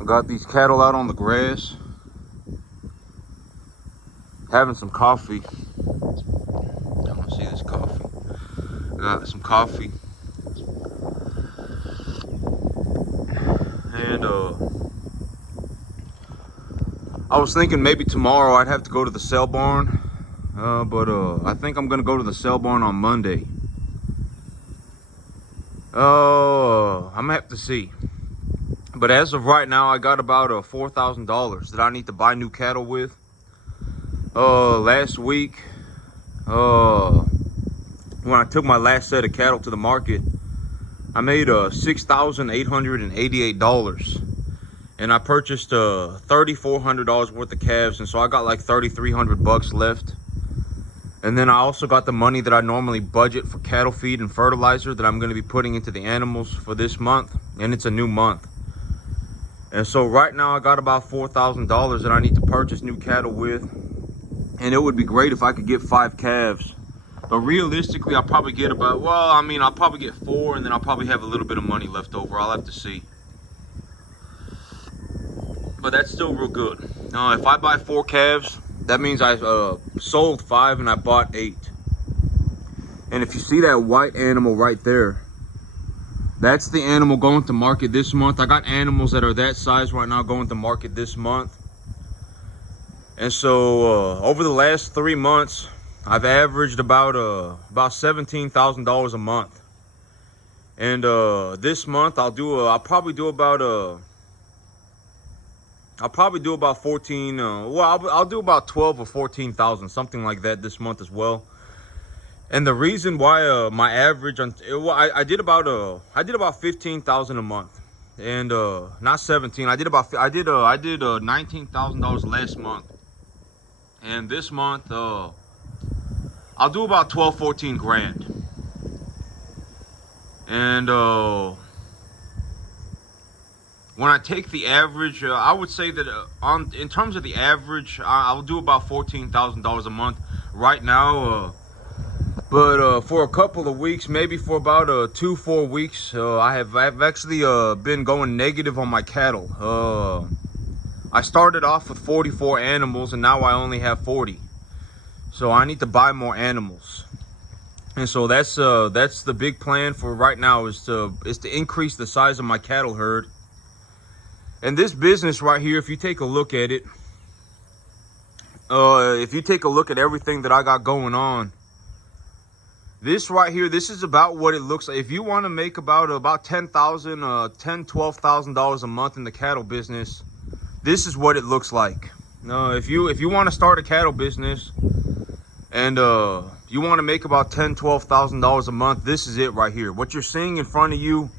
I got these cattle out on the grass, having some coffee. I want to see this coffee. I got some coffee. And I was thinking maybe tomorrow I'd have to go to the sale barn. But I think I'm gonna go to the sale barn on Monday. I'm gonna have to see. But as of right now, I got about $4,000 that I need to buy new cattle with. Last week, when I took my last set of cattle to the market, I made $6,888, and I purchased $3,400 worth of calves, and so I got like $3,300 left. And then I also got the money that I normally budget for cattle feed and fertilizer that I'm going to be putting into the animals for this month, and it's a new month. And so right now I got about $4,000 that I need to purchase new cattle with, and it would be great if I could get 5 calves. But realistically, I'll probably get about, I'll probably get 4, and then I'll probably have a little bit of money left over. I'll have to see. But that's still real good. If I buy 4 calves, that means I sold 5 and I bought 8. And if you see that white animal right there, that's the animal going to market this month. I got animals that are that size right now going to market this month. And so over the last 3 months, I've averaged about $17,000 a month. And this month I'll probably do about 14. I'll do about 12 or 14,000, something like that this month as well. And the reason why my average I did about 15,000 a month, and not 17. I did $19,000 last month, and this month I'll do about 12, 14 grand. And when I take the average, I would say that in terms of the average, I'll do about $14,000 a month right now. But for a couple of weeks, maybe for about 2-4 weeks, I've actually been going negative on my cattle. I started off with 44 animals, and now I only have 40. So I need to buy more animals. And so that's the big plan for right now is to increase the size of my cattle herd. And this business right here, if you take a look at it, if you take a look at everything that I got going on, this right here, this is about what it looks like. If you want to make about $12,000 a month in the cattle business, this is what it looks like. If you want to start a cattle business and you want to make about $10,000-$12,000 a month, this is it right here. What you're seeing in front of you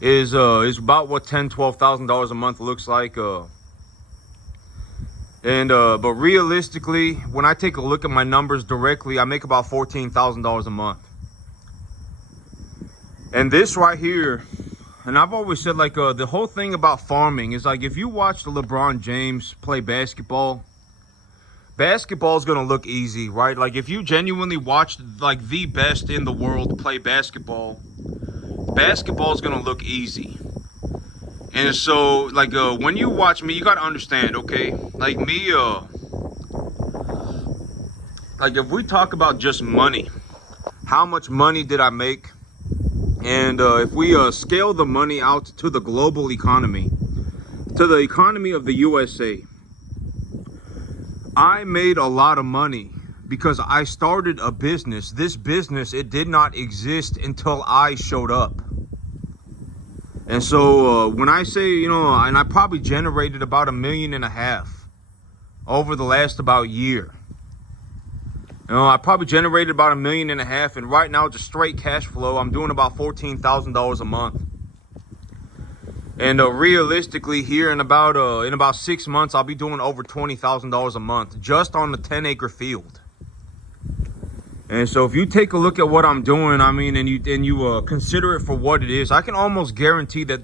is about what $10,000-$12,000 a month looks like. But realistically, when I take a look at my numbers directly, I make about $14,000 a month. And this right here, and I've always said, like, the whole thing about farming is like, if you watch LeBron James play basketball is gonna look easy, right? Like, if you genuinely watched like the best in the world play basketball is gonna look easy. And so, like, when you watch me, you gotta understand, okay? Like me, like if we talk about just money, how much money did I make? And if we scale the money out to the global economy, to the economy of the USA, I made a lot of money because I started a business. This business, it did not exist until I showed up. And so when I say, and I probably generated about $1.5 million over the last about year. I probably generated about $1.5 million, and right now, just straight cash flow, I'm doing about $14,000 a month. And realistically, here in about 6 months, I'll be doing over $20,000 a month just on the 10-acre field. And so, if you take a look at what I'm doing, I mean, and you consider it for what it is, I can almost guarantee that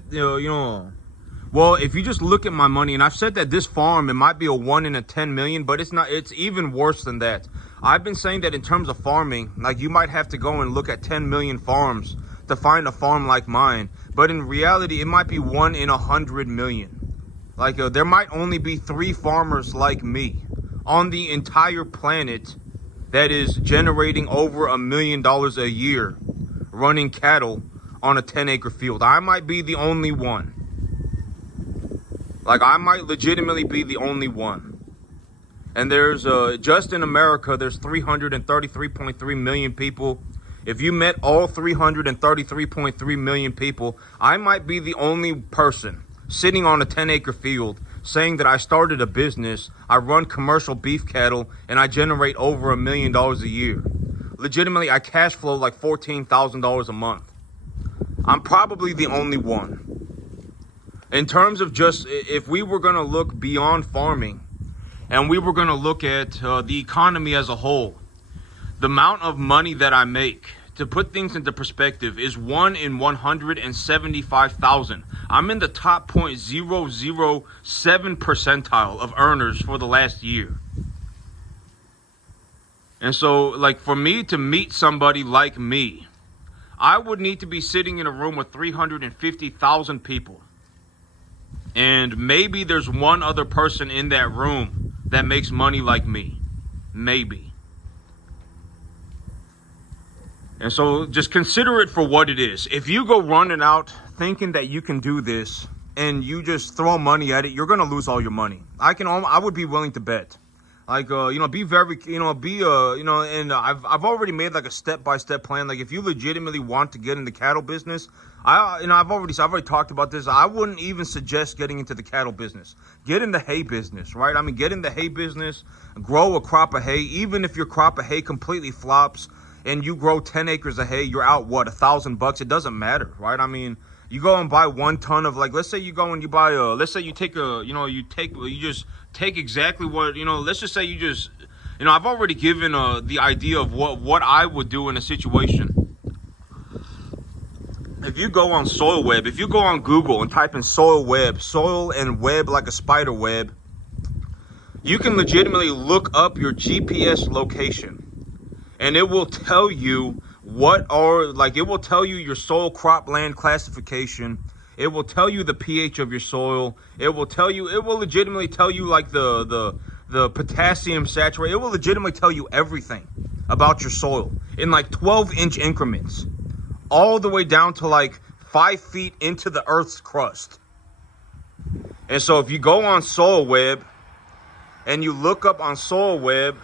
well, if you just look at my money, and I've said that this farm, it might be a 1 in a 10 million, but it's not. It's even worse than that. I've been saying that in terms of farming, like, you might have to go and look at 10 million farms to find a farm like mine. But in reality, it might be 1 in 100 million. Like there might only be 3 farmers like me on the entire planet that is generating over $1 million a year running cattle on a 10-acre field. I might be the only one. Like, I might legitimately be the only one. And there's just in America, there's 333.3 million people. If you met all 333.3 million people, I might be the only person sitting on a 10-acre field saying that I started a business, I run commercial beef cattle, and I generate over $1 million a year. Legitimately, I cash flow like $14,000 a month. I'm probably the only one. In terms of just, if we were going to look beyond farming and we were going to look at the economy as a whole, the amount of money that I make, to put things into perspective, is 1 in 175,000. I'm in the top 0.007 percentile of earners for the last year. And so, like, for me to meet somebody like me, I would need to be sitting in a room with 350,000 people. And maybe there's one other person in that room that makes money like me. Maybe. And so just consider it for what it is. If you go running out thinking that you can do this and you just throw money at it, you're going to lose all your money. I would be willing to bet. Like, be very, and I've already made like a step-by-step plan. Like, if you legitimately want to get in the cattle business, I've already talked about this. I wouldn't even suggest getting into the cattle business. Get in the hay business, right? I mean, get in the hay business, grow a crop of hay. Even if your crop of hay completely flops and you grow 10 acres of hay, you're out, what, $1,000? It doesn't matter, right? I mean, you go and buy 1 ton of, like, let's say you go and you buy let's say you take you just take exactly what, let's just say you just, I've already given the idea of what I would do in a situation. If you go on Soil Web, if you go on Google and type in soil and web like a spider web, you can legitimately look up your GPS location and it will tell you it will tell you your soil cropland classification. It will tell you the pH of your soil. It will legitimately tell you like the potassium saturate. It will legitimately tell you everything about your soil in like 12-inch increments, all the way down to like 5 feet into the earth's crust. And so if you go on Soil Web and you look up on Soil Web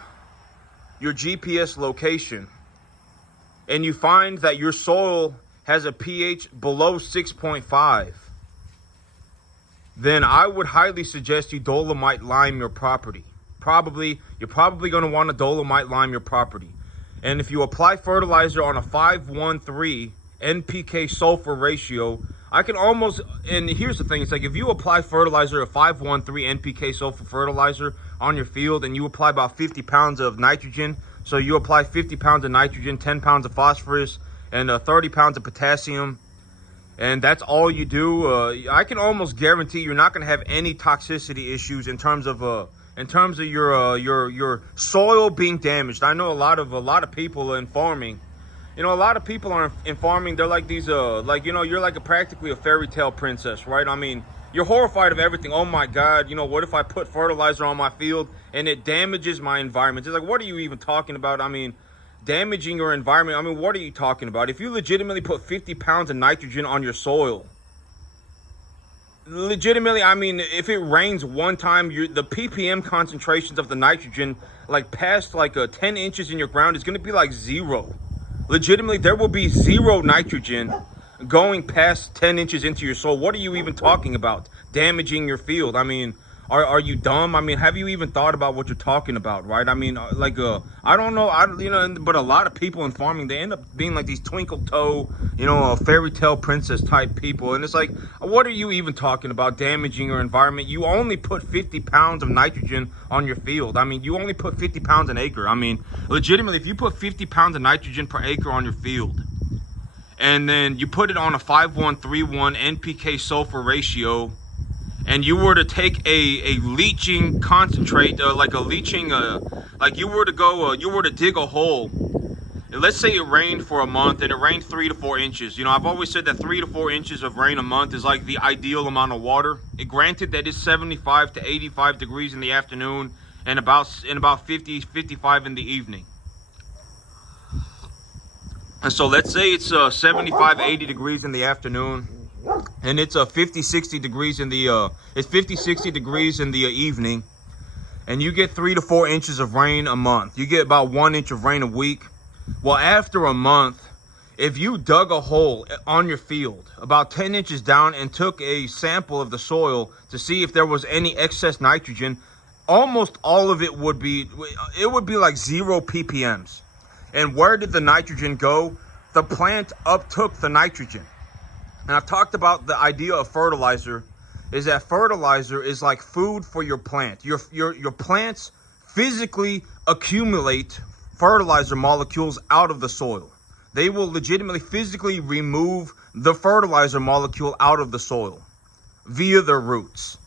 your GPS location, and you find that your soil has a pH below 6.5, then I would highly suggest you dolomite lime your property. You're probably going to want to dolomite lime your property. And if you apply fertilizer on a 5:1:3 NPK sulfur ratio, and here's the thing, it's like if you apply fertilizer, a 5:1:3 NPK sulfur fertilizer on your field, and you apply about 50 pounds of nitrogen, so you apply 50 pounds of nitrogen, 10 pounds of phosphorus, and 30 pounds of potassium, and that's all you do, I can almost guarantee you're not going to have any toxicity issues in terms of your soil being damaged. I know a lot of people in farming. A lot of people are in farming. They're like these, you're like practically a fairy tale princess, right? I mean, you're horrified of everything. Oh my God, what if I put fertilizer on my field and it damages my environment? It's like, what are you even talking about? I mean, damaging your environment. I mean, what are you talking about? If you legitimately put 50 pounds of nitrogen on your soil, legitimately, I mean, if it rains one time, the ppm concentrations of the nitrogen, like past like 10 inches in your ground, is going to be like 0. Legitimately, there will be 0 nitrogen going past 10 inches into your soil. What are you even talking about? Damaging your field. I mean, are you dumb? I mean, have you even thought about what you're talking about, right? I mean, I don't know, but a lot of people in farming, they end up being like these twinkle toe, fairy tale princess type people. And it's like, what are you even talking about, damaging your environment? You only put 50 pounds of nitrogen on your field. I mean, you only put 50 pounds an acre. I mean, legitimately, if you put 50 pounds of nitrogen per acre on your field, and then you put it on a 5:1:3:1 NPK sulfur ratio, and you were to take a leaching concentrate, you were to dig a hole let's say it rained for a month and it rained 3 to 4 inches. You know, I've always said that 3 to 4 inches of rain a month is like the ideal amount of water. Granted that it's 75 to 85 degrees in the afternoon and about 50, 55 in the evening. And so let's say it's 75, 80 degrees in the afternoon, and it's 50, 60 degrees in the evening, and you get 3 to 4 inches of rain a month. You get about 1 inch of rain a week. Well, after a month, if you dug a hole on your field about 10 inches down and took a sample of the soil to see if there was any excess nitrogen, almost all of it would be like 0 ppms. And where did the nitrogen go? The plant uptook the nitrogen. And I've talked about the idea of fertilizer, is that fertilizer is like food for your plant. Your plants physically accumulate fertilizer molecules out of the soil. They will legitimately physically remove the fertilizer molecule out of the soil via their roots.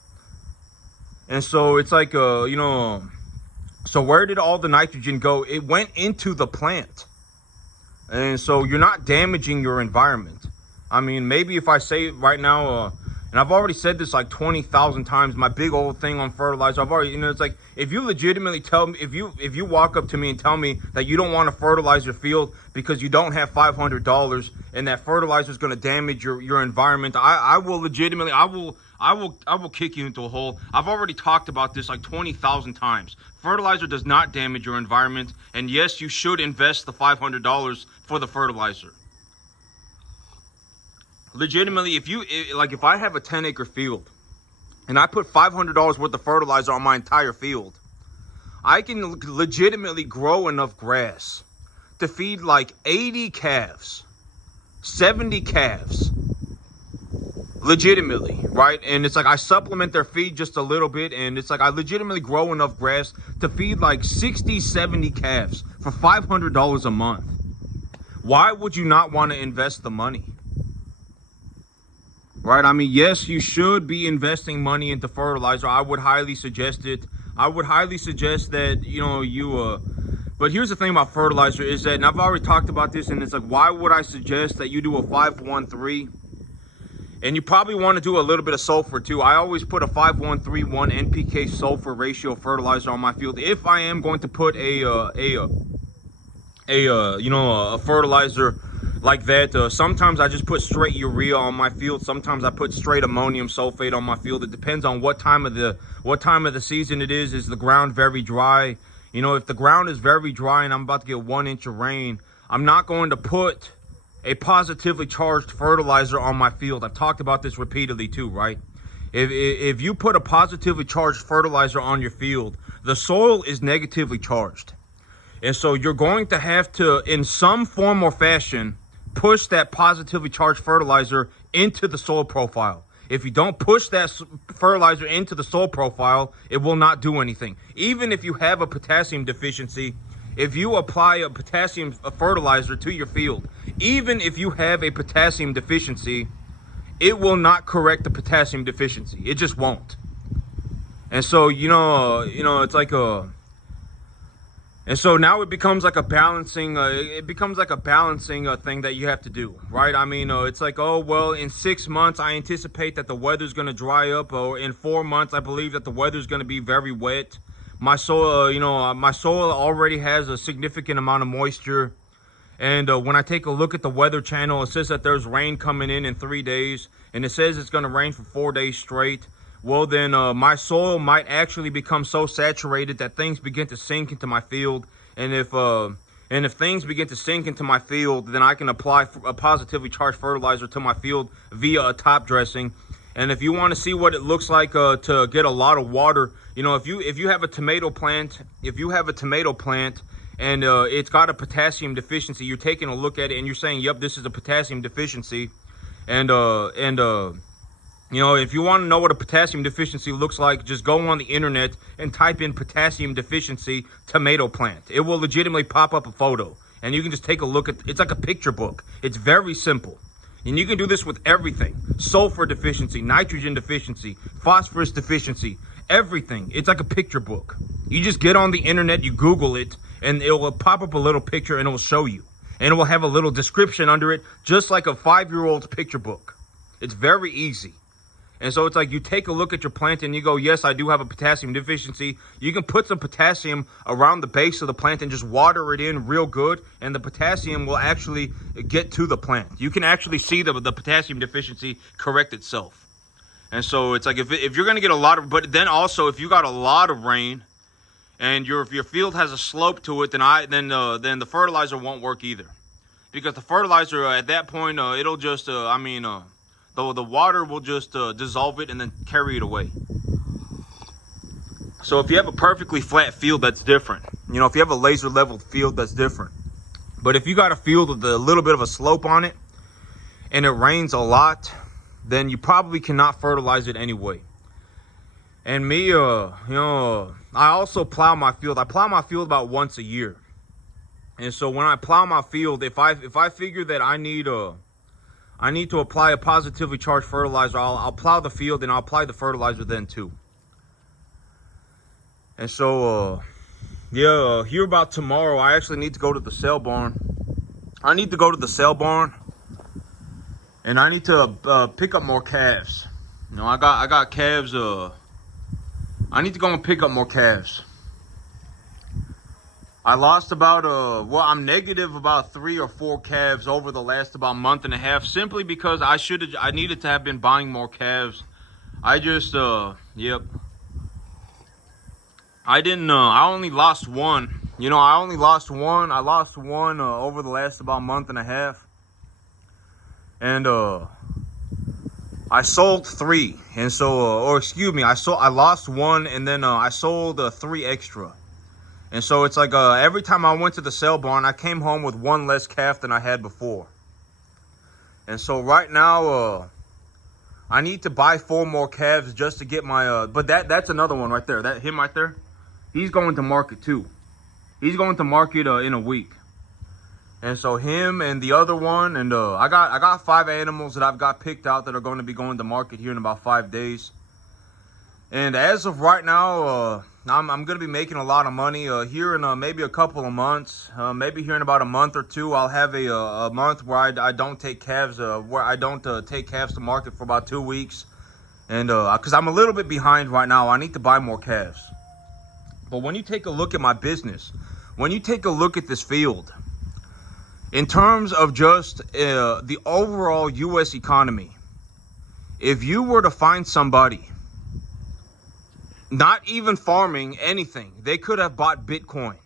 And so it's like, so where did all the nitrogen go? It went into the plant. And so you're not damaging your environment. I mean, maybe if I say it right now, and I've already said this like 20,000 times, my big old thing on fertilizer, I've already, it's like, if you legitimately tell me, if you walk up to me and tell me that you don't want to fertilize your field because you don't have $500 and that fertilizer is going to damage your environment, I will legitimately, I will kick you into a hole. I've already talked about this like 20,000 times. Fertilizer does not damage your environment. And yes, you should invest the $500 for the fertilizer. Legitimately, if I have a 10-acre field and I put $500 worth of fertilizer on my entire field, I can legitimately grow enough grass to feed like 80 calves, 70 calves. Legitimately, right? And it's like I supplement their feed just a little bit, and it's like I legitimately grow enough grass to feed like 60, 70 calves for $500 a month. Why would you not want to invest the money? Right? I mean, yes, you should be investing money into fertilizer. I would highly suggest it. I would highly suggest that, but here's the thing about fertilizer is that, and I've already talked about this, and it's like, why would I suggest that you do a 5-1-3? And you probably want to do a little bit of sulfur too. I always put a 5-1-3-1 NPK sulfur ratio fertilizer on my field. If I am going to put a fertilizer like that, sometimes I just put straight urea on my field. Sometimes I put straight ammonium sulfate on my field. It depends on what time of the season it is. Is the ground very dry? If the ground is very dry and I'm about to get 1 inch of rain, I'm not going to put a positively charged fertilizer on my field. I've talked about this repeatedly too, right? If you put a positively charged fertilizer on your field, the soil is negatively charged. And so you're going to have to, in some form or fashion, push that positively charged fertilizer into the soil profile. If you don't push that fertilizer into the soil profile, it will not do anything. Even if you have a potassium deficiency, if you apply a potassium fertilizer to your field, even if you have a potassium deficiency, it will not correct the potassium deficiency. It just won't. And so, it's like and so now it becomes like a balancing, thing that you have to do, right? I mean, it's like, oh, well, in 6 months, I anticipate that the weather's going to dry up, or in 4 months, I believe that the weather's going to be very wet. My soil, my soil already has a significant amount of moisture. And when I take a look at the Weather Channel, it says that there's rain coming in 3 days. And it says it's going to rain for 4 days straight. Well, then my soil might actually become so saturated that things begin to sink into my field. And if things begin to sink into my field, then I can apply a positively charged fertilizer to my field via a top dressing. And if you want to see what it looks like to get a lot of water, if you have a tomato plant, and it's got a potassium deficiency, you're taking a look at it and you're saying, yep, this is a potassium deficiency. And if you want to know what a potassium deficiency looks like, just go on the internet and type in potassium deficiency tomato plant. It will legitimately pop up a photo and you can just take a look at, it's like a picture book. It's very simple. And you can do this with everything. Sulfur deficiency, nitrogen deficiency, phosphorus deficiency, everything. It's like a picture book. You just get on the internet, you Google it, and it will pop up a little picture and it will show you. And it will have a little description under it, just like a 5-year-old's picture book. It's very easy. And so it's like you take a look at your plant and you go, yes, I do have a potassium deficiency. You can put some potassium around the base of the plant and just water it in real good. And the potassium will actually get to the plant. You can actually see the potassium deficiency correct itself. And so it's like if you're going to get a lot of, but then also if you got a lot of rain and if your field has a slope to it, then the fertilizer won't work either. Because the fertilizer at that point, it'll just, the water will just dissolve it and then carry it away. So if you have a perfectly flat field, that's different. You know, if you have a laser leveled field, that's different. But if you got a field with a little bit of a slope on it and it rains a lot, then you probably cannot fertilize it anyway. And me, I also plow my field. I plow my field about once a year. And so when I plow my field, if I figure that I need to apply a positively charged fertilizer, I'll plow the field and I'll apply the fertilizer then too. And so, here about tomorrow, I actually need to go to the sale barn. I need to go to the sale barn and I need to pick up more calves. You know, I got calves. I need to go and pick up more calves. I lost about, I'm negative about 3 or 4 calves over the last about month and a half, simply because I needed to have been buying more calves. I just, I only lost one. You know, I only lost one. I lost one over the last about month and a half. And, I sold 3. And so, I lost one and then, I sold 3 extra. And so it's like every time I went to the sale barn, I came home with 1 less calf than I had before. And so right now, I need to buy 4 more calves just to get my, but that's another one right there. That him right there, he's going to market too. He's going to market in a week. And so him and the other one, and I got 5 animals that I've got picked out that are going to be going to market here in about 5 days. And as of right now, I'm going to be making a lot of money here in maybe a couple of months. Maybe here in about a month or 2, I'll have a month where I don't take calves, take calves to market for about 2 weeks. And because I'm a little bit behind right now, I need to buy more calves. But when you take a look at my business, when you take a look at this field, in terms of just the overall U.S. economy, if you were to find somebody not even farming anything, they could have bought Bitcoin.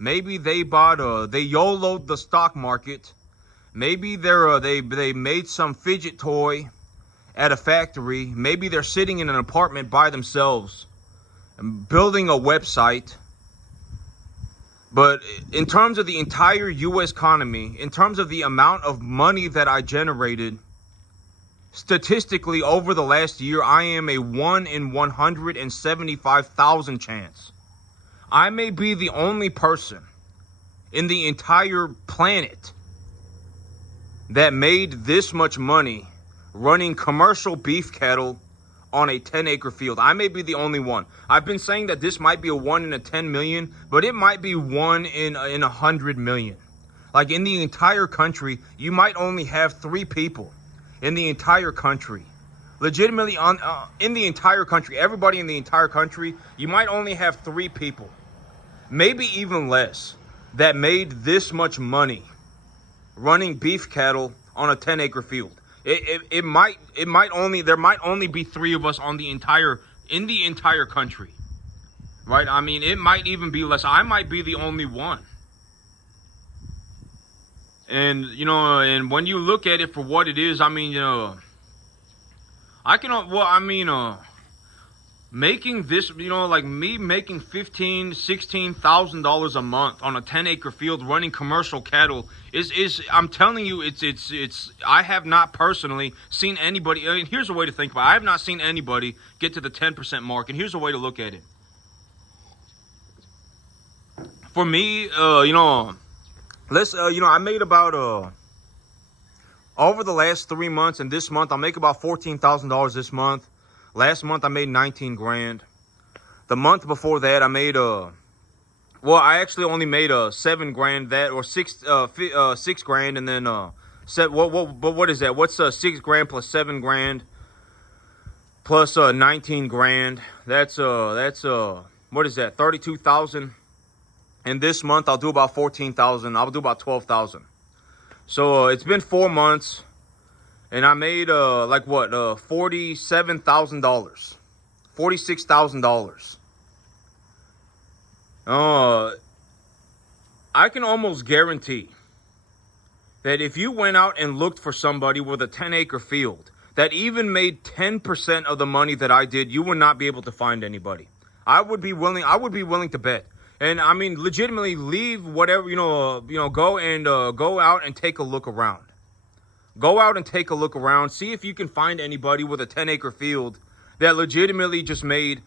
Maybe they bought they YOLO'd the stock market. Maybe they made some fidget toy at a factory. Maybe they're sitting in an apartment by themselves and building a website. But in terms of the entire U.S. economy, in terms of the amount of money that I generated, statistically, over the last year, I am a 1 in 175,000 chance. I may be the only person in the entire planet that made this much money running commercial beef cattle on a 10-acre field. I may be the only one. I've been saying that this might be a 1 in a 10 million, but it might be 1 in 100 million. Like in the entire country, you might only have 3 people in the entire country, legitimately in the entire country, everybody in the entire country, you might only have 3 people, maybe even less, that made this much money running beef cattle on a 10-acre field. There might only be 3 of us in the entire country, right? I mean, it might even be less. I might be the only one. And, and when you look at it for what it is, I mean, making this, like me making $16,000 a month on a 10-acre field running commercial cattle is I'm telling you, it's I have not personally seen anybody. I mean, here's a way to think about it. I have not seen anybody get to the 10% mark. And here's a way to look at it. For me, I made about over the last 3 months, and this month I'll make about $14,000 this month. Last month I made 19 grand. The month before that I made Well, I actually only made $7 grand that, or 6 grand, and then what is that? What's 6 grand plus 7 grand plus 19 grand? That's what is that? 32,000. And this month I'll do about 14,000. I'll do about 12,000. So it's been 4 months, and I made like what $47,000, $46,000. I can almost guarantee that if you went out and looked for somebody with a 10-acre field that even made 10% of the money that I did, you would not be able to find anybody. I would be willing to bet. And I mean, legitimately leave whatever, go out and take a look around. Go out and take a look around. See if you can find anybody with a 10-acre field that legitimately just made,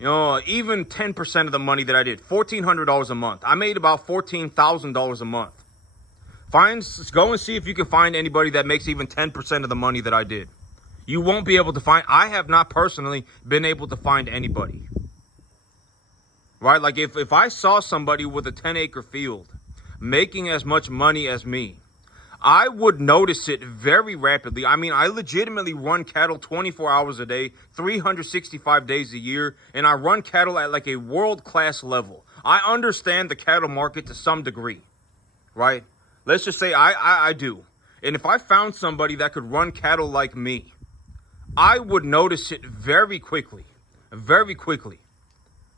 even 10% of the money that I did. $1,400 a month. I made about $14,000 a month. Go and see if you can find anybody that makes even 10% of the money that I did. You won't be able to find. I have not personally been able to find anybody. Right? Like if I saw somebody with a 10-acre field making as much money as me, I would notice it very rapidly. I mean, I legitimately run cattle 24 hours a day, 365 days a year, and I run cattle at like a world-class level. I understand the cattle market to some degree, right? Let's just say I do. And if I found somebody that could run cattle like me, I would notice it very quickly,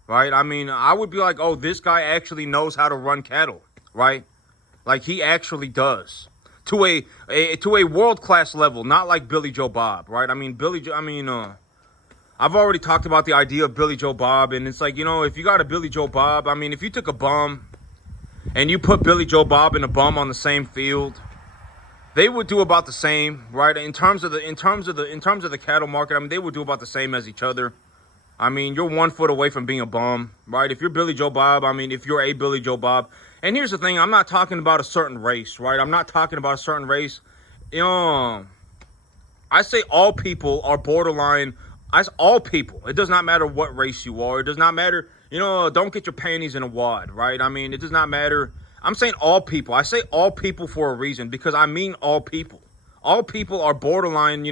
right? I mean, I would be like, oh, this guy actually knows how to run cattle, right? Like he actually does. To a world-class level, not like Billy Joe Bob, right? I mean, I've already talked about the idea of Billy Joe Bob, and it's like, if you got a Billy Joe Bob, I mean, if you took a bum and you put Billy Joe Bob and a bum on the same field, they would do about the same, right? In terms of the cattle market, I mean, they would do about the same as each other. I mean, you're 1 foot away from being a bum, right? If you're Billy Joe Bob, I mean, if you're a Billy Joe Bob. And here's the thing, I'm not talking about a certain race, right? I'm not talking about a certain race. I say all people are borderline. All people. It does not matter what race you are. It does not matter, don't get your panties in a wad, right? I mean, it does not matter. I'm saying all people. I say all people for a reason, because I mean all people. All people are borderline,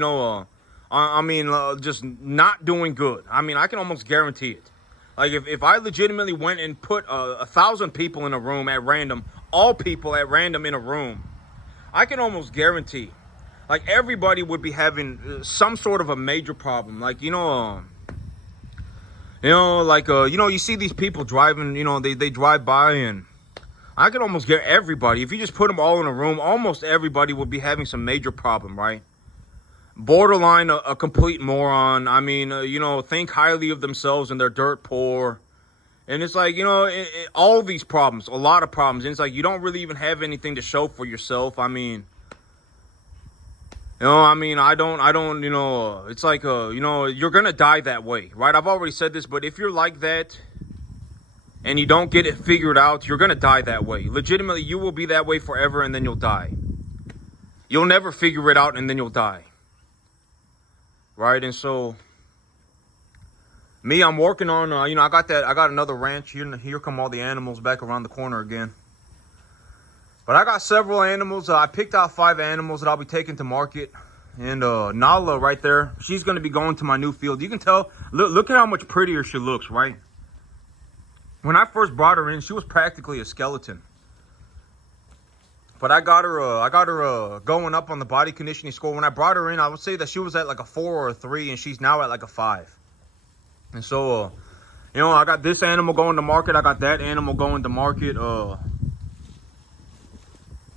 just not doing good. I mean, I can almost guarantee it. Like, if I legitimately went and put 1,000 people in a room at random, all people at random in a room, I can almost guarantee, like, everybody would be having some sort of a major problem. Like, you see these people driving, they drive by, and I can almost get everybody. If you just put them all in a room, almost everybody would be having some major problem, right? Borderline a complete moron. I mean, think highly of themselves and they're dirt poor. And it's like, all these problems, a lot of problems. And it's like, you don't really even have anything to show for yourself. I mean, I don't, it's like, you're going to die that way, right? I've already said this, but if you're like that and you don't get it figured out, you're going to die that way. Legitimately, you will be that way forever, and then you'll die. You'll never figure it out, and then you'll die. Right? And so, me, I'm working on, I got another ranch. Here come all the animals back around the corner again. But I got several animals. I picked out 5 animals that I'll be taking to market. And Nala right there, she's going to be going to my new field. You can tell, look at how much prettier she looks, right? When I first brought her in, she was practically a skeleton. But I got her going up on the body conditioning score. When I brought her in, I would say that she was at like a 4 or a 3, and she's now at like a 5. And so, I got this animal going to market. I got that animal going to market. But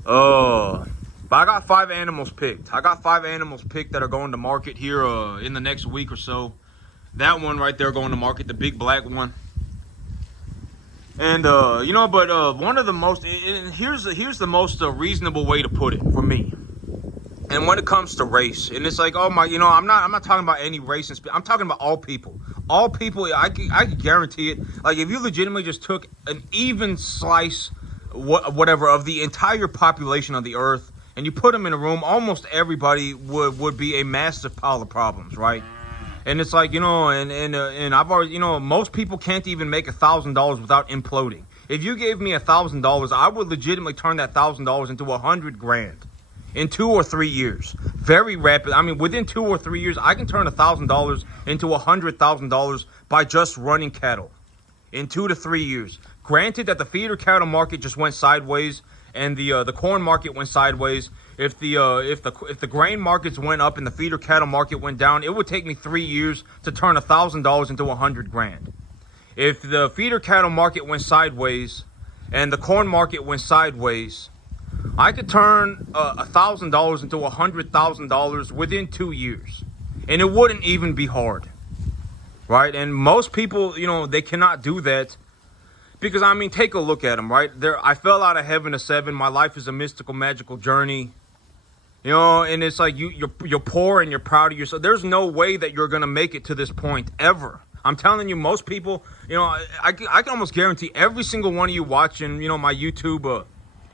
I got 5 animals picked. I got 5 animals picked that are going to market here in the next week or so. That one right there going to market, the big black one. And one of the most, here's the most reasonable way to put it for me. And when it comes to race, and it's like, oh my, I'm not talking about any race. I'm talking about all people. All people, I can guarantee it. Like, if you legitimately just took an even slice, whatever, of the entire population of the earth, and you put them in a room, almost everybody would be a massive pile of problems, right? And it's like, and I've already, most people can't even make $1,000 without imploding. If you gave me $1,000, I would legitimately turn that $1,000 into $100,000 in 2 or 3 years. Very rapid. I mean, within 2 or 3 years, I can turn $1,000 into $100,000 by just running cattle in 2 to 3 years. Granted that the feeder cattle market just went sideways and the corn market went sideways. If the grain markets went up and the feeder cattle market went down, it would take me 3 years to turn $1,000 into $100,000. If the feeder cattle market went sideways and the corn market went sideways, I could turn $1,000 into $100,000 within 2 years, and it wouldn't even be hard, right? And most people, you know, they cannot do that because, I mean, take a look at them, right? I fell out of heaven at 7. My life is a mystical, magical journey, you know, and it's like you're poor and you're proud of yourself. There's no way that you're gonna make it to this point ever. I'm telling you, most people, you know, I can almost guarantee every single one of you watching, you know, my YouTube,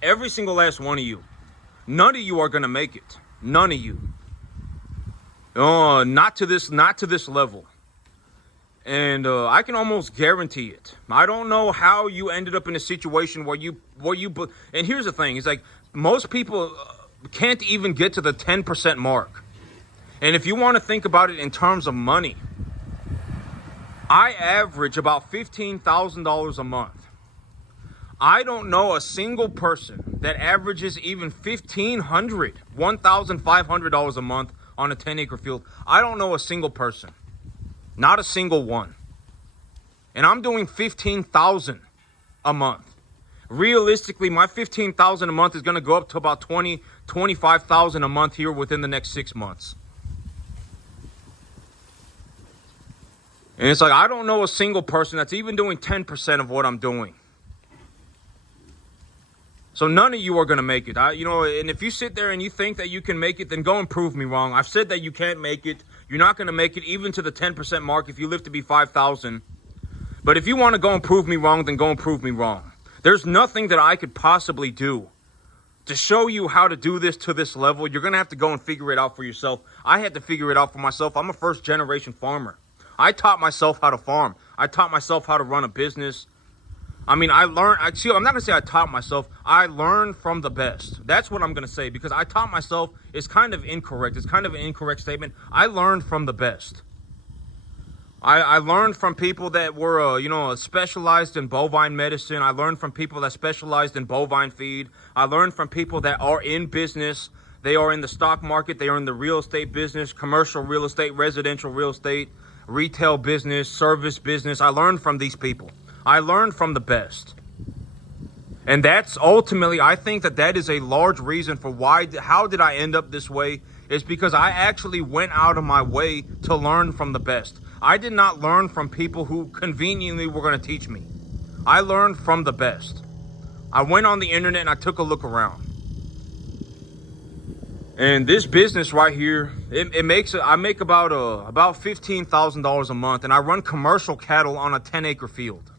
every single last one of you, none of you are gonna make it. None of you. Not to this level. And I can almost guarantee it. I don't know how you ended up in a situation where you. And here's the thing: it's like most people can't even get to the 10% mark. And if you want to think about it in terms of money, I average about $15,000 a month. I don't know a single person that averages even $1,500 a month on a 10-acre field. I don't know a single person. Not a single one. And I'm doing $15,000 a month. Realistically, my $15,000 a month is going to go up to about $25,000 a month here within the next 6 months. And it's like, I don't know a single person that's even doing 10% of what I'm doing. So none of you are going to make it. You know, and if you sit there and you think that you can make it, then go and prove me wrong. I've said that you can't make it. You're not going to make it even to the 10% mark if you live to be 5,000. But if you want to go and prove me wrong, then go and prove me wrong. There's nothing that I could possibly do to show you how to do this to this level. You're going to have to go and figure it out for yourself. I had to figure it out for myself. I'm a first-generation farmer. I taught myself how to farm. I taught myself how to run a business. I mean, I'm not going to say I taught myself. I learned from the best. That's what I'm going to say, because I taught myself is kind of incorrect. It's kind of an incorrect statement. I learned from the best. I learned from people that were, specialized in bovine medicine. I learned from people that specialized in bovine feed. I learned from people that are in business. They are in the stock market. They are in the real estate business, commercial real estate, residential real estate, retail business, service business. I learned from these people. I learned from the best. And that's ultimately, I think that is a large reason for how did I end up this way, is because I actually went out of my way to learn from the best. I did not learn from people who conveniently were going to teach me. I learned from the best. I went on the internet and I took a look around. And this business right here, I make about $15,000 a month, and I run commercial cattle on a 10-acre field.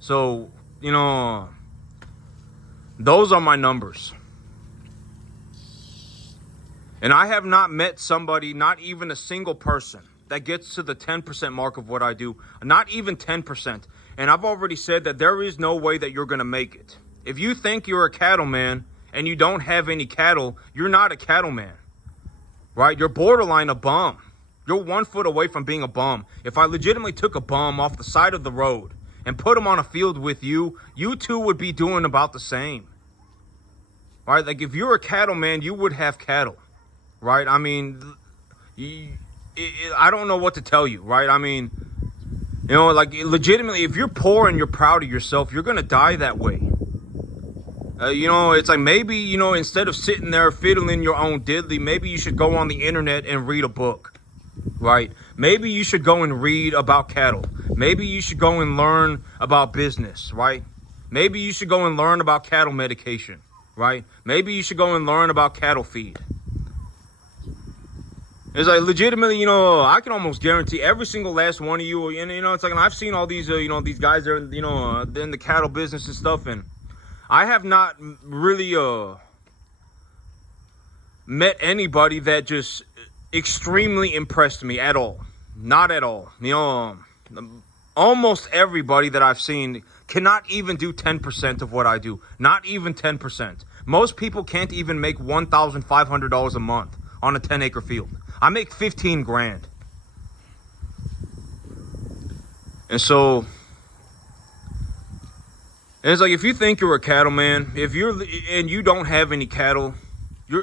So, those are my numbers. And I have not met somebody, not even a single person, that gets to the 10% mark of what I do. Not even 10%. And I've already said that there is no way that you're going to make it. If you think you're a cattleman and you don't have any cattle, you're not a cattleman. Right? You're borderline a bum. You're 1 foot away from being a bum. If I legitimately took a bum off the side of the road and put him on a field with you, you two would be doing about the same. Right? Like, if you're a cattleman, you would have cattle. Right? I mean, I don't know what to tell you, right? I mean, like, legitimately, if you're poor and you're proud of yourself, you're going to die that way. It's like, maybe, instead of sitting there fiddling your own diddly, maybe you should go on the internet and read a book, right? Maybe you should go and read about cattle. Maybe you should go and learn about business, right? Maybe you should go and learn about cattle medication, right? Maybe you should go and learn about cattle feed. It's like, legitimately, I can almost guarantee every single last one of you, and, it's like, and I've seen all these, these guys that are, in the cattle business and stuff, and I have not really, met anybody that just extremely impressed me at all. Not at all. almost everybody that I've seen cannot even do 10% of what I do. Not even 10%. Most people can't even make $1,500 a month on a 10-acre field. I make 15 grand. And so, it's like, if you think you're a cattleman, and you don't have any cattle,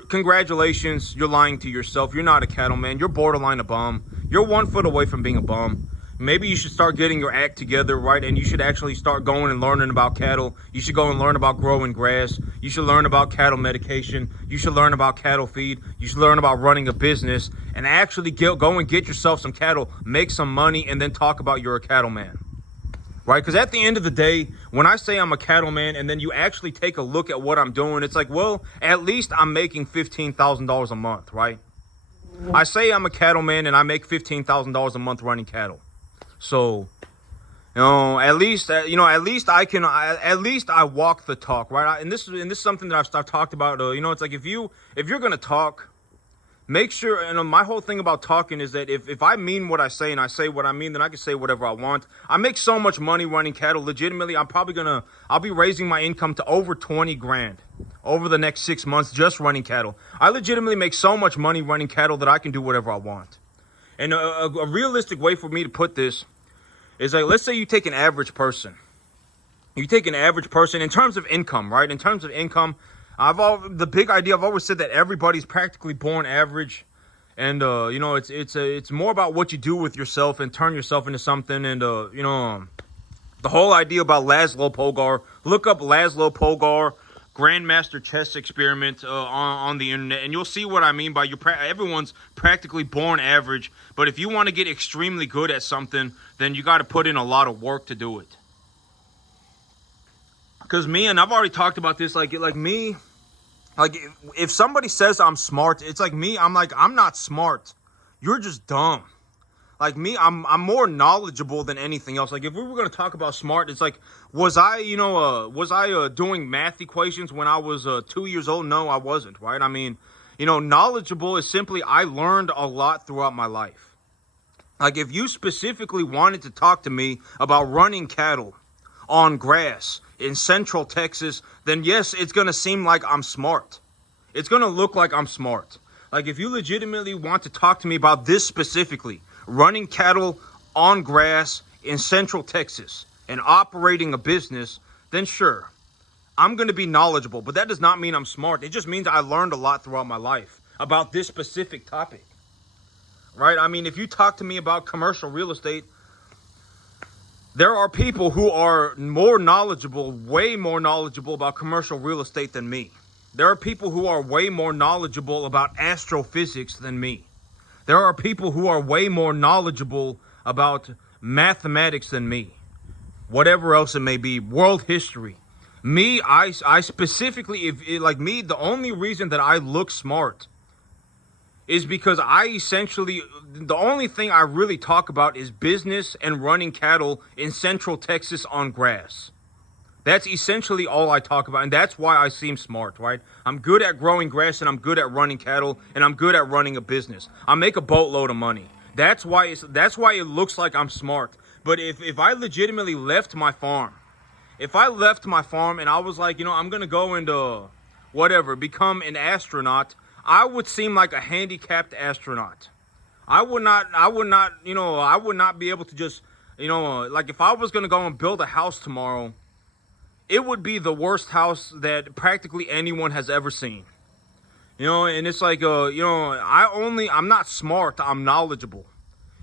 congratulations, you're lying to yourself. You're not a cattleman. You're borderline a bum. You're 1 foot away from being a bum. Maybe you should start getting your act together, right? And you should actually start going and learning about cattle. You should go and learn about growing grass. You should learn about cattle medication. You should learn about cattle feed. You should learn about running a business and actually go and get yourself some cattle, make some money, and then talk about you're a cattleman, right? Because at the end of the day, when I say I'm a cattleman and then you actually take a look at what I'm doing, it's like, well, at least I'm making $15,000 a month, right? I say I'm a cattleman and I make $15,000 a month running cattle. So, at least I walk the talk, right? And this is something that I've talked about. It's like, if you're gonna talk, make sure. And my whole thing about talking is that if I mean what I say and I say what I mean, then I can say whatever I want. I make so much money running cattle. Legitimately, I'll be raising my income to over 20 grand over the next 6 months just running cattle. I legitimately make so much money running cattle that I can do whatever I want. And a realistic way for me to put this is like, let's say you take an average person. You take an average person in terms of income, right? In terms of income, the big idea, I've always said that everybody's practically born average. And, it's more about what you do with yourself and turn yourself into something. And, the whole idea about Laszlo Pogar, look up Laszlo Pogar Grandmaster Chess Experiment on the internet, and you'll see what I mean by everyone's practically born average. But if you want to get extremely good at something, then you got to put in a lot of work to do it. Because me, and I've already talked about this, like me, like if somebody says I'm smart, it's like me, I'm not smart. You're just dumb. Like me, I'm more knowledgeable than anything else. Like if we were going to talk about smart, it's like, was I doing math equations when I was 2 years old? No, I wasn't, right? I mean, knowledgeable is simply I learned a lot throughout my life. Like if you specifically wanted to talk to me about running cattle on grass in Central Texas, then yes, it's going to seem like I'm smart. It's going to look like I'm smart. Like if you legitimately want to talk to me about this specifically, running cattle on grass in Central Texas and operating a business, then sure, I'm going to be knowledgeable. But that does not mean I'm smart. It just means I learned a lot throughout my life about this specific topic, right? I mean, if you talk to me about commercial real estate, there are people who are more knowledgeable, way more knowledgeable about commercial real estate than me. There are people who are way more knowledgeable about astrophysics than me. There are people who are way more knowledgeable about mathematics than me. Whatever else it may be, world history. Me, I specifically, the only reason that I look smart is because the only thing I really talk about is business and running cattle in Central Texas on grass. That's essentially all I talk about, and that's why I seem smart, right? I'm good at growing grass, and I'm good at running cattle, and I'm good at running a business. I make a boatload of money. That's why it looks like I'm smart. But if I legitimately left my farm, and I was like, I'm going to go and become an astronaut, I would seem like a handicapped astronaut. I would not be able to just, like if I was going to go and build a house tomorrow, it would be the worst house that practically anyone has ever seen. And it's like, I'm not smart, I'm knowledgeable.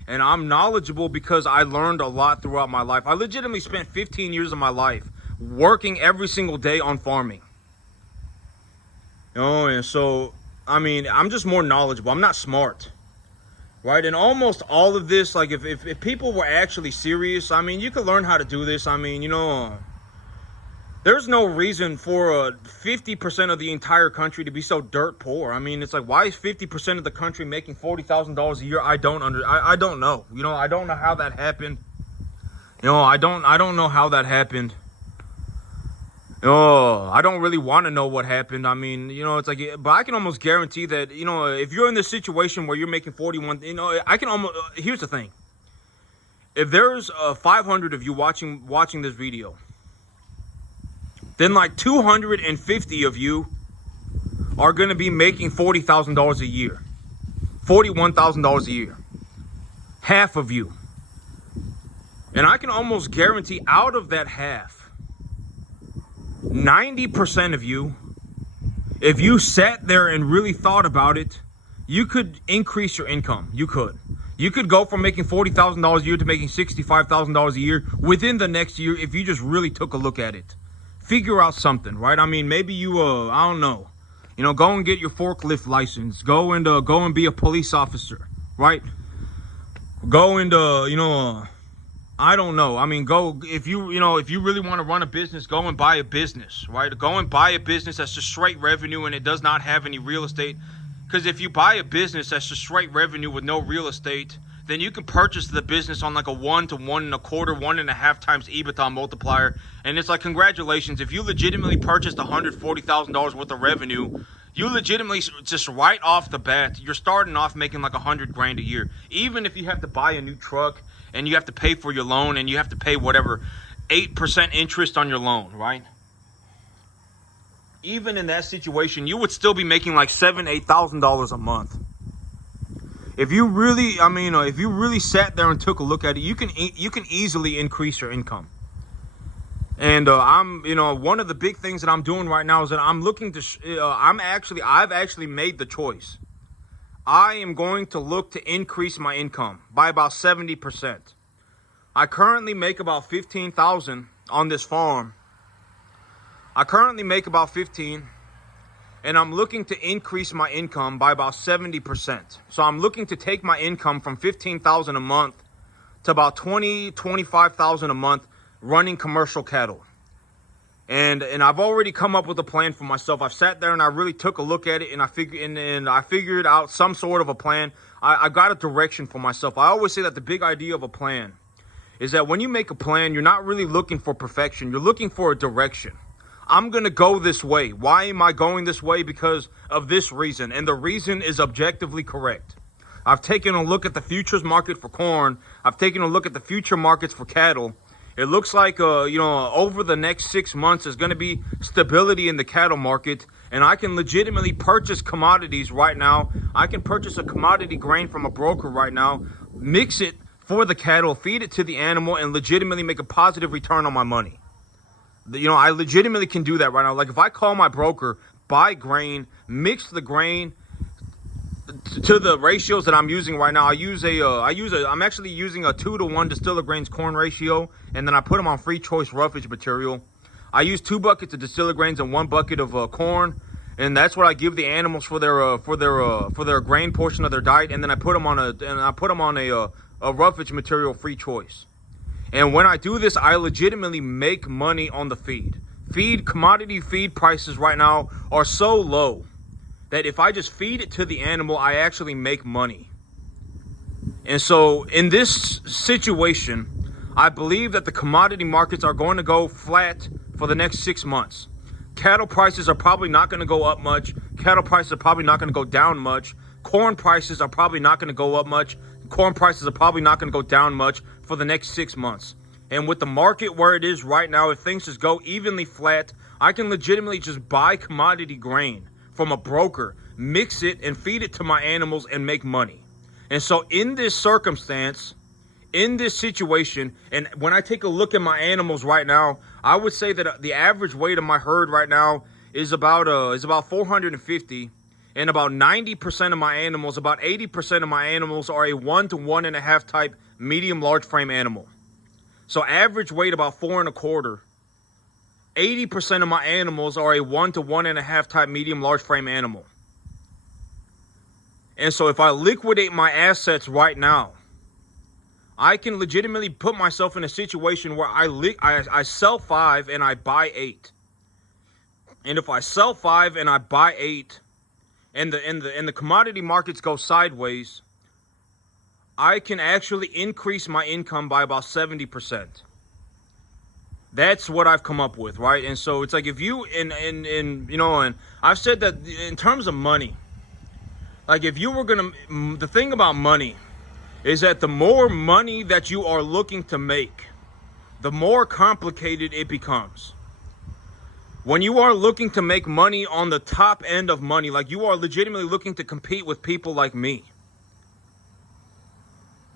And I'm knowledgeable because I learned a lot throughout my life. I legitimately spent 15 years of my life working every single day on farming. And so, I mean, I'm just more knowledgeable. I'm not smart. Right? And almost all of this, like if people were actually serious, I mean, you could learn how to do this. I mean, there's no reason for 50% of the entire country to be so dirt poor. I mean, it's like, why is 50% of the country making $40,000 a year? I don't know. I don't know how that happened. I don't know how that happened. I don't really want to know what happened. I mean, it's like, but I can almost guarantee that, if you're in this situation where you're making 41, I can almost, here's the thing. if there's 500 of you watching this video, then like 250 of you are going to be making $40,000 a year, $41,000 a year. Half of you. And I can almost guarantee out of that half, 90% of you, if you sat there and really thought about it, you could increase your income. You could. You could go from making $40,000 a year to making $65,000 a year within the next year if you just really took a look at it. Figure out something, right? I mean, maybe you, I don't know, go and get your forklift license. Go and be a police officer, right? Go and, I don't know. I mean, go, if you really want to run a business, go and buy a business, right? Go and buy a business that's just straight revenue and it does not have any real estate. Because if you buy a business that's just straight revenue with no real estate, then you can purchase the business on like a 1 to 1.25, 1.5 times EBITDA multiplier. And it's like, congratulations. If you legitimately purchased $140,000 worth of revenue, you legitimately just right off the bat, you're starting off making like $100,000 a year. Even if you have to buy a new truck and you have to pay for your loan and you have to pay whatever 8% interest on your loan, right? Even in that situation, you would still be making like $7,000, $8,000 a month. If you really, if you really sat there and took a look at it, you can easily increase your income. And one of the big things that I'm doing right now is that I'm looking to, I've actually made the choice. I am going to look to increase my income by about 70%. I currently make about $15,000 on this farm. I currently make about 15, and I'm looking to increase my income by about 70%. So I'm looking to take my income from $15,000 a month to about $25,000 a month running commercial cattle. And I've already come up with a plan for myself. I've sat there and I really took a look at it, and I figured out some sort of a plan. I got a direction for myself. I always say that the big idea of a plan is that when you make a plan, you're not really looking for perfection. You're looking for a direction. I'm going to go this way. Why am I going this way? Because of this reason. And the reason is objectively correct. I've taken a look at the futures market for corn. I've taken a look at the future markets for cattle. It looks like, over the next 6 months, there's going to be stability in the cattle market. And I can legitimately purchase commodities right now. I can purchase a commodity grain from a broker right now, mix it for the cattle, feed it to the animal, and legitimately make a positive return on my money. I legitimately can do that right now. Like if I call my broker, buy grain, mix the grain to the ratios that I'm using right now. I'm actually using a 2-to-1 distiller grains corn ratio, and then I put them on free choice roughage material. I use 2 buckets of distiller grains and 1 bucket of corn, and that's what I give the animals for their grain portion of their diet. And then I put them on a roughage material free choice. And when I do this, I legitimately make money on the feed. Commodity feed prices right now are so low that if I just feed it to the animal, I actually make money. And so in this situation, I believe that the commodity markets are going to go flat for the next 6 months. Cattle prices are probably not going to go up much. Cattle prices are probably not going to go down much. Corn prices are probably not going to go up much. Corn prices are probably not going to go down much for the next 6 months. And with the market where it is right now, if things just go evenly flat, I can legitimately just buy commodity grain from a broker, mix it and feed it to my animals and make money. And so in this circumstance, in this situation, and when I take a look at my animals right now, I would say that the average weight of my herd right now is about 450. And about 90% of my animals, about 80% of my animals are a 1 to 1.5 type medium large frame animal. So average weight about 4.25. 80% of my animals are a 1 to 1.5 type medium large frame animal. And so if I liquidate my assets right now, I can legitimately put myself in a situation where I sell 5 and I buy 8. And if I sell 5 and I buy 8, and the commodity markets go sideways, I can actually increase my income by about 70%. That's what I've come up with, right? And so it's like if you and I've said that in terms of money, like if you were the thing about money is that the more money that you are looking to make, the more complicated it becomes. When you are looking to make money on the top end of money, like you are legitimately looking to compete with people like me,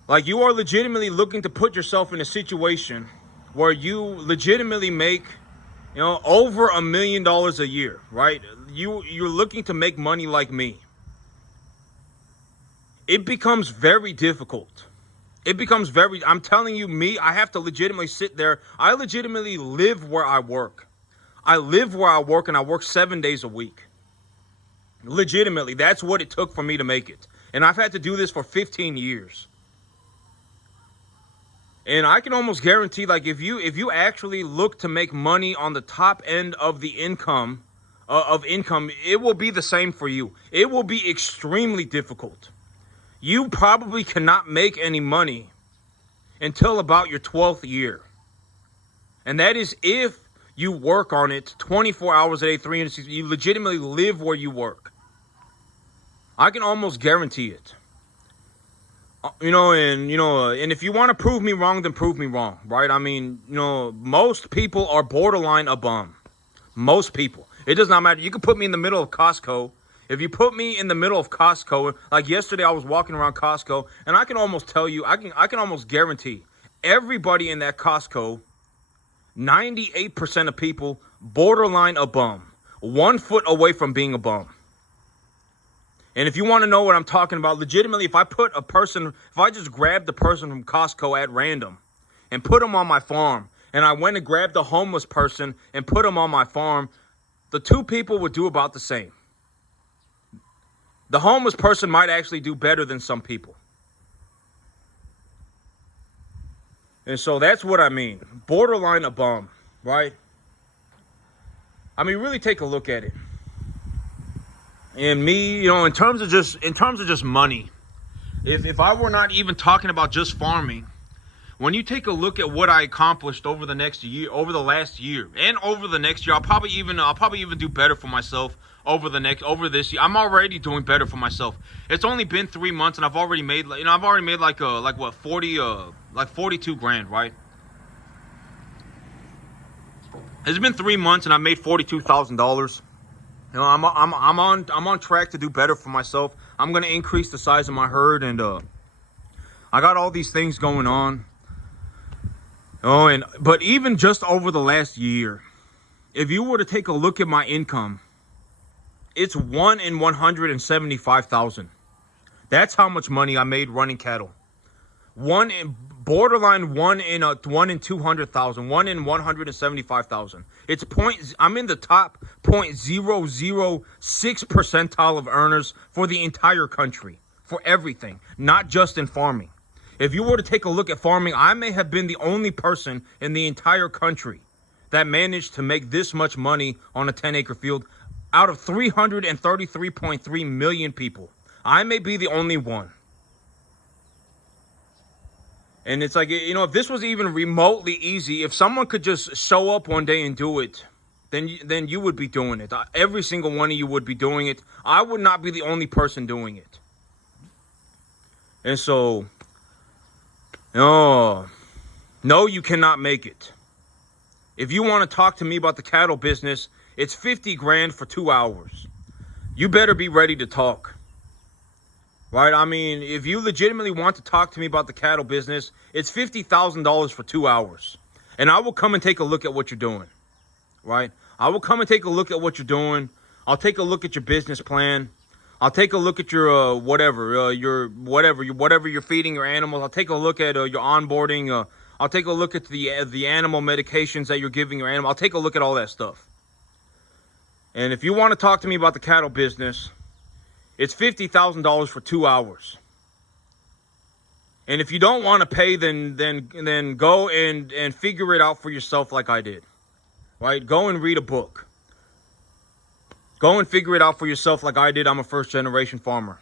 like you are legitimately looking to put yourself in a situation where you legitimately make, over $1 million a year, right? You're looking to make money like me. It becomes very difficult. I'm telling you, I have to legitimately sit there. I legitimately live where I work. I live where I work, and I work 7 days a week. Legitimately, that's what it took for me to make it. And I've had to do this for 15 years. And I can almost guarantee, like, if you actually look to make money on the top end of the income, it will be the same for you. It will be extremely difficult. You probably cannot make any money until about your 12th year. And that is if you work on it 24 hours a day, 360. You legitimately live where you work. I can almost guarantee it. And if you want to prove me wrong, then prove me wrong, right? I mean, most people are borderline a bum. Most people. It does not matter. You can put me in the middle of Costco. If you put me in the middle of Costco, like yesterday I was walking around Costco, and I can almost tell you, I can almost guarantee everybody in that Costco, 98% of people, borderline a bum. 1 foot away from being a bum. And if you want to know what I'm talking about, legitimately, if I just grabbed the person from Costco at random and put them on my farm, and I went and grabbed the homeless person and put them on my farm, the two people would do about the same. The homeless person might actually do better than some people. And so that's what I mean. Borderline a bum, right? I mean, really take a look at it. And me, in terms of just money, if I were not even talking about just farming, when you take a look at what I accomplished over the last year, and over the next year, I'll probably even do better for myself over this year. I'm already doing better for myself. It's only been 3 months, and I've already made like 42 grand, right? It's been 3 months, and I made $42,000. I'm on track to do better for myself. I'm gonna increase the size of my herd, and I got all these things going on. But even just over the last year, if you were to take a look at my income, it's 1 in 175,000. That's how much money I made running cattle. Borderline 1 in 200,000, 1 in 175,000. I'm in the top 0.006 percentile of earners for the entire country, for everything, not just in farming. If you were to take a look at farming, I may have been the only person in the entire country that managed to make this much money on a 10-acre field out of 333.3 million people. I may be the only one. And it's like, if this was even remotely easy, if someone could just show up one day and do it, then you would be doing it. Every single one of you would be doing it. I would not be the only person doing it. And so, no, you cannot make it. If you want to talk to me about the cattle business, it's 50 grand for 2 hours. You better be ready to talk. Right? I mean, if you legitimately want to talk to me about the cattle business, it's $50,000 for 2 hours. And I will come and take a look at what you're doing. Right? I will come and take a look at what you're doing. I'll take a look at your business plan. I'll take a look at your whatever you're feeding your animals. I'll take a look at your onboarding. I'll take a look at the animal medications that you're giving your animal. I'll take a look at all that stuff. And if you want to talk to me about the cattle business, it's $50,000 for 2 hours. And if you don't want to pay, then go and figure it out for yourself like I did. Right? Go and read a book. Go and figure it out for yourself like I did. I'm a first-generation farmer.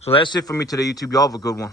So that's it for me today, YouTube. Y'all have a good one.